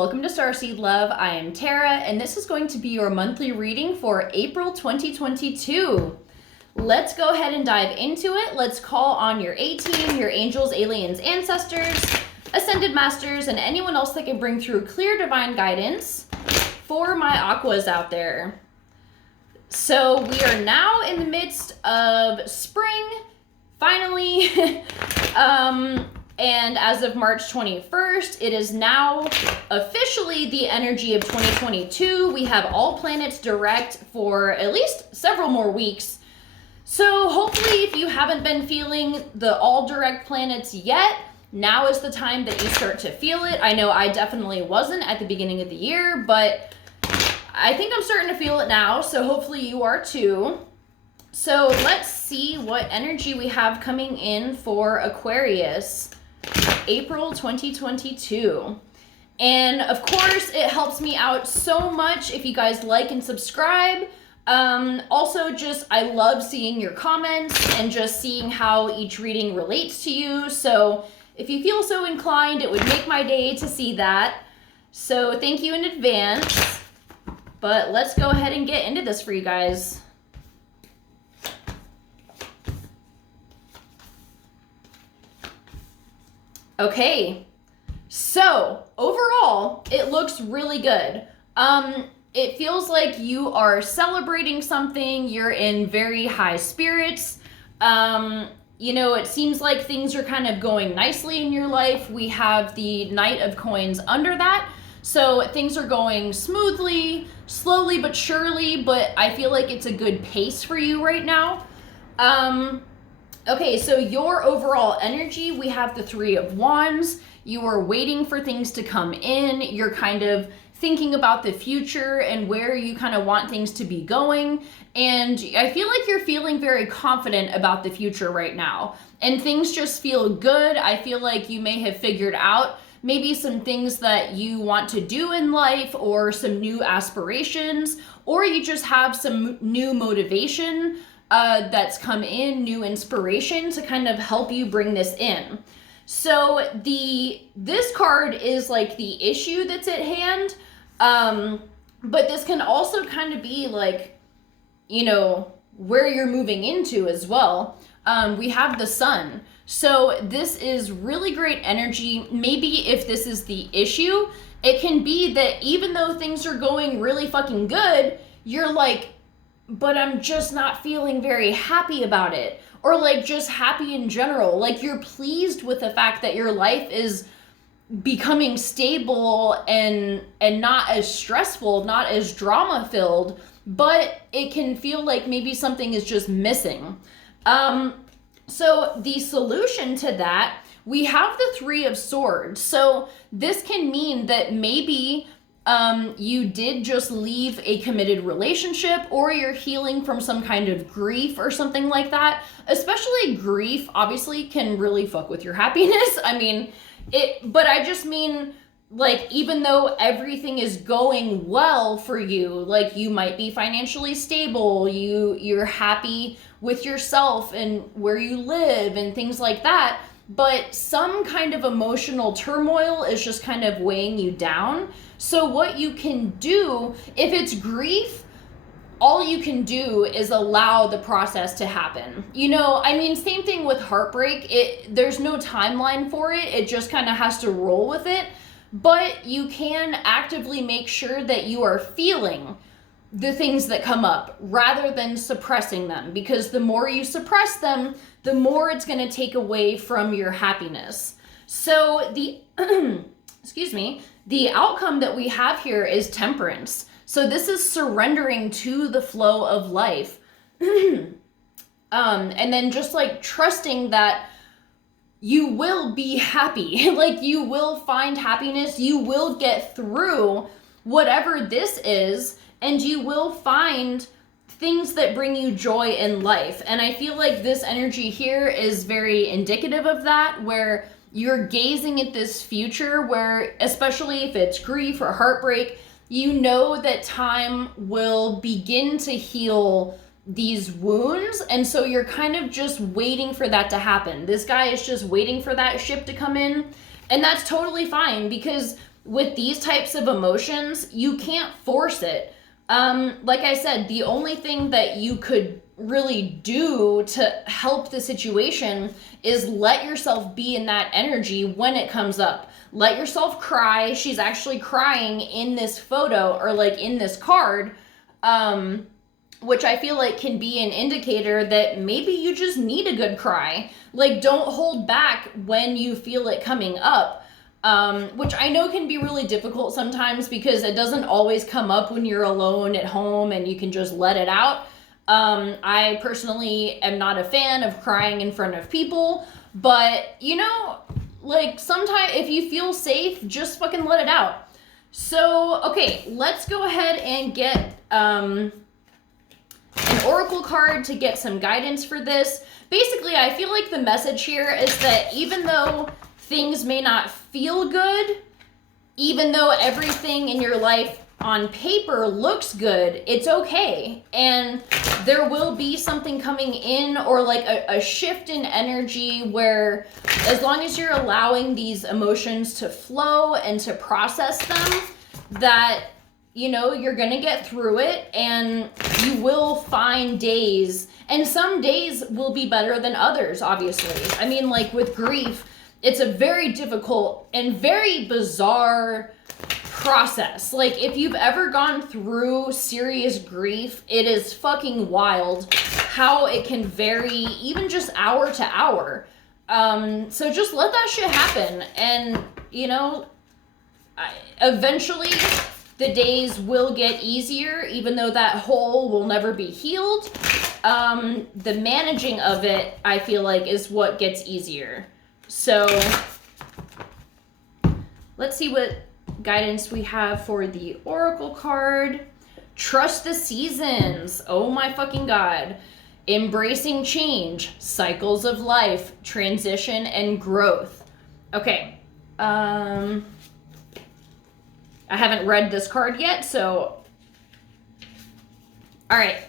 welcome to Starseed Love. I am Tara, and this is going to be your monthly reading for April 2022. Let's go ahead and dive into it. Let's call on your A-team, your angels, aliens, ancestors, ascended masters, and anyone else that can bring through clear divine guidance for my aquas out there. So we are now in the midst of spring, finally. And as of March 21st, it is now officially the energy of 2022. We have all planets direct for at least several more weeks. So hopefully if you haven't been feeling the all direct planets yet, now is the time that you start to feel it. I know I definitely wasn't at the beginning of the year, but I think I'm starting to feel it now. So hopefully you are too. So let's see what energy we have coming in for Aquarius. April 2022. And of course, it helps me out so much if you guys like and subscribe. Also, I love seeing your comments and just seeing how each reading relates to you. So if you feel so inclined, it would make my day to see that. So thank you in advance. But let's go ahead and get into this for you guys. Okay, so overall, it looks really good. It feels like you are celebrating something, you're in very high spirits. You know, it seems like things are kind of going nicely in your life. We have the Knight of Coins under that. So things are going smoothly, slowly but surely, but I feel like it's a good pace for you right now. Okay, so your overall energy, we have the Three of Wands. You are waiting for things to come in. You're kind of thinking about the future and where you kind of want things to be going. And I feel like you're feeling very confident about the future right now. And things just feel good. I feel like you may have figured out maybe some things that you want to do in life or some new aspirations, or you just have some new motivation that's come in, new inspiration to kind of help you bring this in. So this card is like the issue that's at hand, but this can also kind of be like, you know, where you're moving into as well. We have the Sun. So this is really great energy. Maybe if this is the issue, it can be that even though things are going really fucking good, you're like, but I'm just not feeling very happy about it. Or like just happy in general. Like you're pleased with the fact that your life is becoming stable and not as stressful, not as drama filled, but it can feel like maybe something is just missing. So the solution to that, we have the Three of Swords. So this can mean that maybe you did just leave a committed relationship, or you're healing from some kind of grief or something like that. Especially grief, obviously, can really fuck with your happiness. I mean, but I just mean, like, even though everything is going well for you, like you might be financially stable, you're happy with yourself and where you live and things like that, but some kind of emotional turmoil is just kind of weighing you down. So what you can do, if it's grief, all you can do is allow the process to happen. You know, I mean, same thing with heartbreak. There's no timeline for it. It just kind of has to roll with it. But you can actively make sure that you are feeling the things that come up rather than suppressing them, because the more you suppress them, the more it's going to take away from your happiness. So excuse me, the outcome that we have here is temperance. So this is surrendering to the flow of life. And then just like trusting that you will be happy, like you will find happiness, you will get through whatever this is, and you will find things that bring you joy in life. And I feel like this energy here is very indicative of that, where you're gazing at this future where, especially if it's grief or heartbreak, you know that time will begin to heal these wounds. And so you're kind of just waiting for that to happen. This guy is just waiting for that ship to come in. And that's totally fine, because with these types of emotions, you can't force it. Like I said, the only thing that you could really do to help the situation is let yourself be in that energy when it comes up. Let yourself cry. She's actually crying in this photo, or like in this card, which I feel like can be an indicator that maybe you just need a good cry. Like, don't hold back when you feel it coming up. Which I know can be really difficult sometimes because it doesn't always come up when you're alone at home and you can just let it out. I personally am not a fan of crying in front of people, but you know, like, sometimes if you feel safe, just fucking let it out. So, okay, let's go ahead and get an oracle card to get some guidance for this. Basically, I feel like the message here is that even though things may not feel good, even though everything in your life on paper looks good, it's okay. And there will be something coming in, or like a shift in energy, where as long as you're allowing these emotions to flow and to process them, that, you know, you're gonna get through it, and you will find days, and some days will be better than others, obviously. I mean, like with grief, it's a very difficult and very bizarre process. Like, if you've ever gone through serious grief, it is fucking wild how it can vary even just hour to hour. So just let that shit happen. And, you know, eventually the days will get easier, even though that hole will never be healed. The managing of it, I feel like, is what gets easier. So let's see what guidance we have for the oracle card. Trust the seasons. Oh my fucking God. Embracing change, cycles of life, transition, and growth. Okay. I haven't read this card yet, so. All right.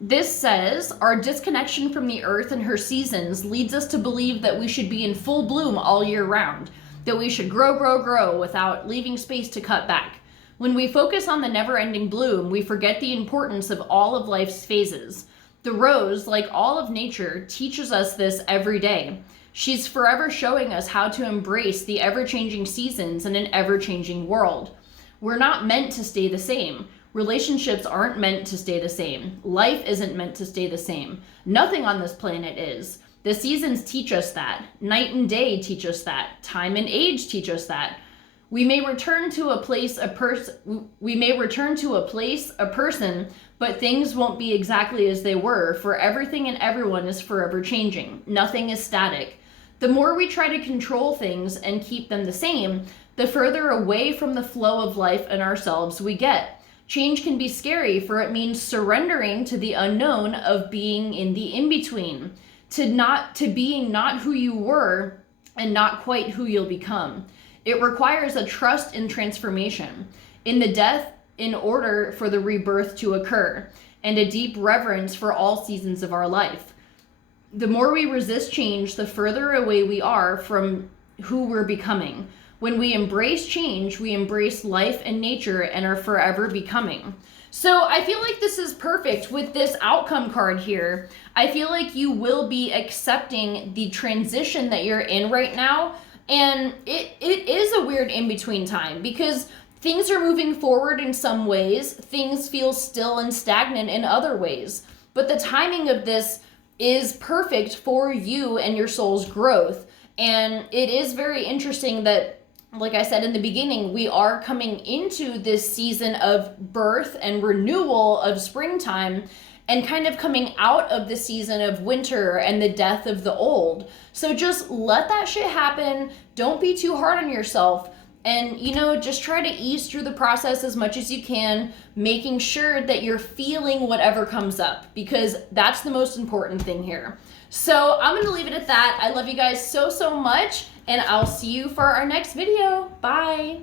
This says, our disconnection from the earth and her seasons leads us to believe that we should be in full bloom all year round, that we should grow without leaving space to cut back. When we focus on the never-ending bloom, we forget the importance of all of life's phases. The rose, like all of nature, teaches us this every day. She's forever showing us how to embrace the ever-changing seasons in an ever-changing world. We're not meant to stay the same. Relationships aren't meant to stay the same. Life isn't meant to stay the same. Nothing on this planet is. The seasons teach us that. Night and day teach us that. Time and age teach us that. We may return to a place, a person, but things won't be exactly as they were, for everything and everyone is forever changing. Nothing is static. The more we try to control things and keep them the same, the further away from the flow of life and ourselves we get. Change can be scary, for it means surrendering to the unknown of being in the in-between, to being not who you were and not quite who you'll become. It requires a trust in transformation, in the death in order for the rebirth to occur, and a deep reverence for all seasons of our life. The more we resist change, the further away we are from who we're becoming. When we embrace change, we embrace life and nature and are forever becoming. So I feel like this is perfect with this outcome card here. I feel like you will be accepting the transition that you're in right now. And it is a weird in-between time, because things are moving forward in some ways. Things feel still and stagnant in other ways. But the timing of this is perfect for you and your soul's growth. And it is very interesting that, like I said in the beginning, we are coming into this season of birth and renewal of springtime, and kind of coming out of the season of winter and the death of the old. So just let that shit happen. Don't be too hard on yourself. And, you know, just try to ease through the process as much as you can, making sure that you're feeling whatever comes up, because that's the most important thing here. So I'm going to leave it at that. I love you guys so much, and I'll see you for our next video. Bye.